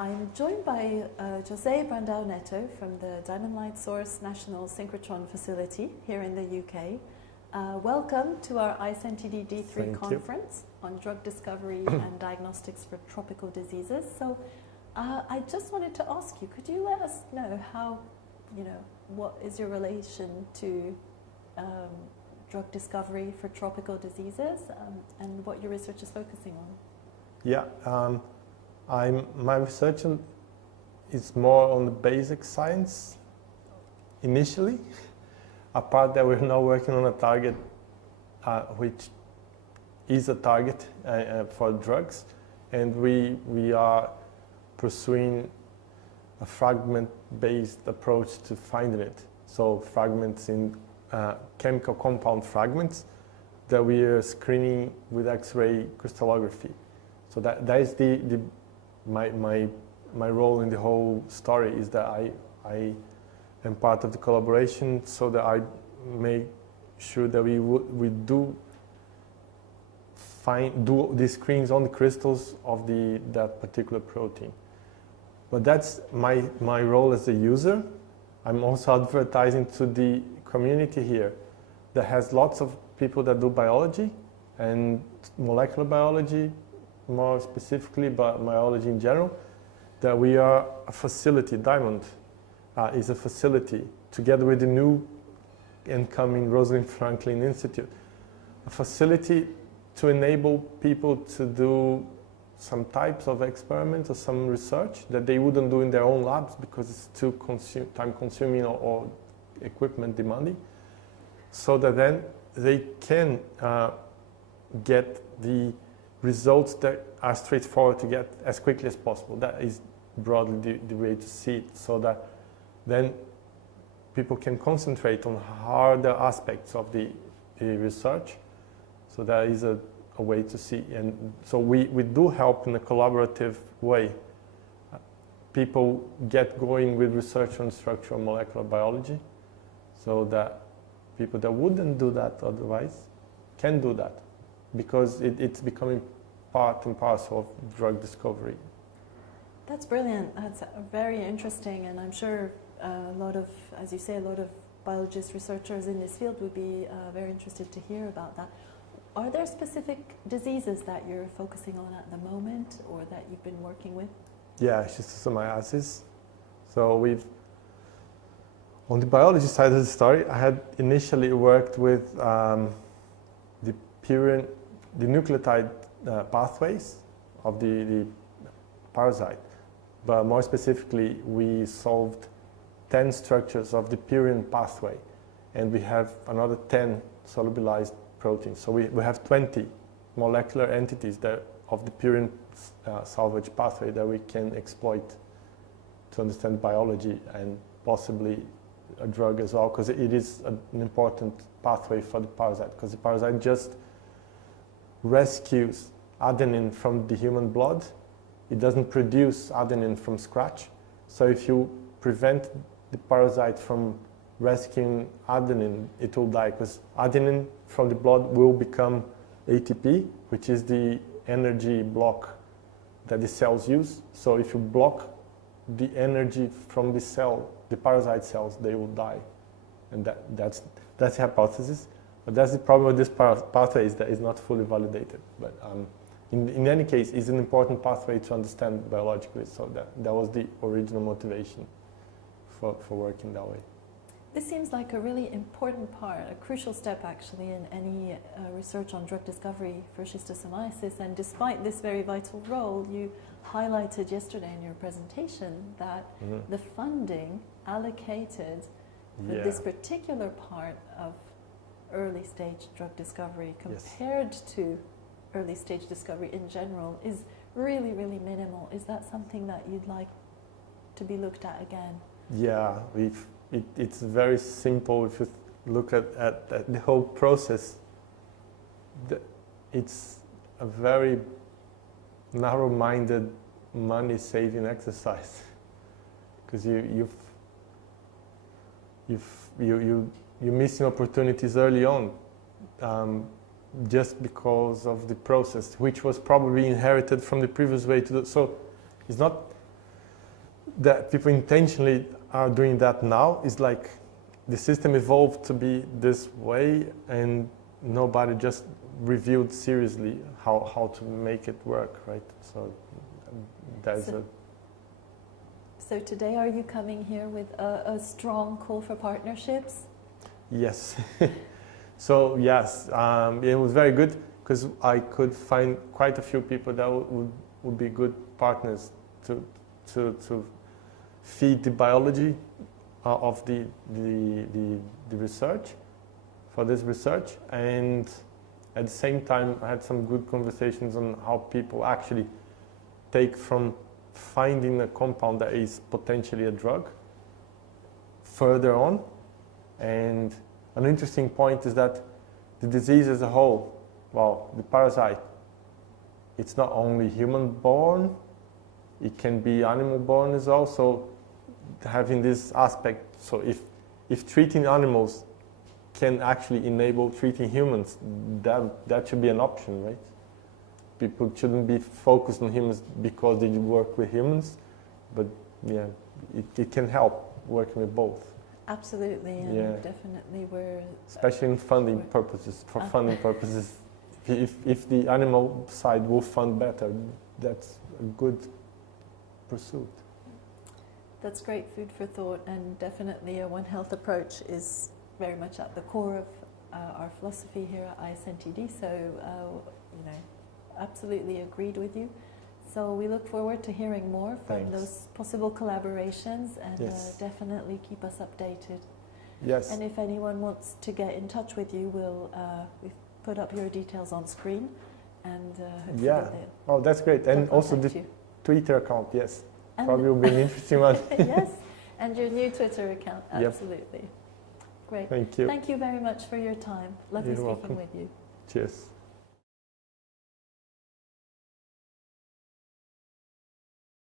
I'm joined by Jose Brandao-Neto from the Diamond Light Source National Synchrotron facility here in the UK. Welcome to our ISNTD D3 conference on drug discovery and diagnostics for tropical diseases. So I just wanted to ask you, could you let us know how, what is your relation to drug discovery for tropical diseases and what your research is focusing on? Yeah, my research is more on the basic science initially, apart that we're now working on a target which is a target for drugs, and we are pursuing a fragment-based approach to finding it. So fragments in chemical compound fragments that we are screening with X-ray crystallography. So that is my role in the whole story, is that I am part of the collaboration, so that I make sure that we do the screens on the crystals of that particular protein. But that's my role as a user. I'm also advertising to the community here that has lots of people that do biology and molecular biology more specifically, but biology in general, that we are a facility. Diamond is a facility, together with the new incoming Rosalind Franklin Institute, a facility to enable people to do some types of experiments or some research that they wouldn't do in their own labs because it's too time-consuming or equipment demanding, so that then they can get the results that are straightforward to get as quickly as possible. That is broadly the way to see it, so that then people can concentrate on harder aspects of the research. So that is a way to see. And so we do help in a collaborative way. People get going with research on structural molecular biology, so that people that wouldn't do that otherwise can do that, because it's becoming part and parcel of drug discovery. That's brilliant. That's very interesting, and I'm sure a lot of, as you say, a lot of biologists, researchers in this field would be very interested to hear about that. Are there specific diseases that you're focusing on at the moment, or that you've been working with? Yeah, schistosomiasis. So on the biology side of the story, I had initially worked with the nucleotide pathways of the parasite, but more specifically, we solved 10 structures of the purine pathway, and we have another 10 solubilized proteins. So we have 20 molecular entities of the purine salvage pathway that we can exploit to understand biology and possibly a drug as well, because it is an important pathway for the parasite, because the parasite just rescues adenine from the human blood. It doesn't produce adenine from scratch. So if you prevent the parasite from rescuing adenine, it will die, because adenine from the blood will become ATP, which is the energy block that the cells use. So if you block the energy from the cell, the parasite cells, they will die. And that's the hypothesis. But that's the problem with this pathway, is that it's not fully validated. But in any case, it's an important pathway to understand biologically. So that was the original motivation for working that way. This seems like a really important part, a crucial step actually in any research on drug discovery for schistosomiasis. And despite this very vital role, you highlighted yesterday in your presentation that the funding allocated for this particular part of early stage drug discovery compared to early stage discovery in general is really, really minimal. Is that something that you'd like to be looked at again? Yeah, it's very simple. If you look at the whole process, it's a very narrow-minded money-saving exercise, because you're missing opportunities early on, just because of the process, which was probably inherited from the previous way to do. So it's not that people intentionally are doing that now. Is like the system evolved to be this way, and nobody just reviewed seriously how to make it work, right? So there's So today, are you coming here with a strong call for partnerships? Yes. So yes, it was very good because I could find quite a few people that would be good partners to feed the biology of the research, for this research, and at the same time I had some good conversations on how people actually take from finding a compound that is potentially a drug further on. And an interesting point is that the disease as a whole, well, the parasite, it's not only human-borne, it can be animal-borne as well. So having this aspect, so if treating animals can actually enable treating humans, that should be an option, right? People shouldn't be focused on humans because they work with humans, but yeah, it can help working with both. Absolutely, and definitely we're... Especially in funding purposes, for funding purposes. If the animal side will fund better, that's a good pursuit. That's great food for thought, and definitely a One Health approach is very much at the core of our philosophy here at ISNTD, so absolutely agreed with you. So we look forward to hearing more from those possible collaborations, and definitely keep us updated. Yes. And if anyone wants to get in touch with you, we've put up your details on screen, and hopefully oh, that's great. And also the Twitter account, yes. And probably will be an interesting one. Yes, and your new Twitter account, absolutely. Great. Thank you. Thank you very much for your time. Lovely You're speaking welcome. with you. Cheers.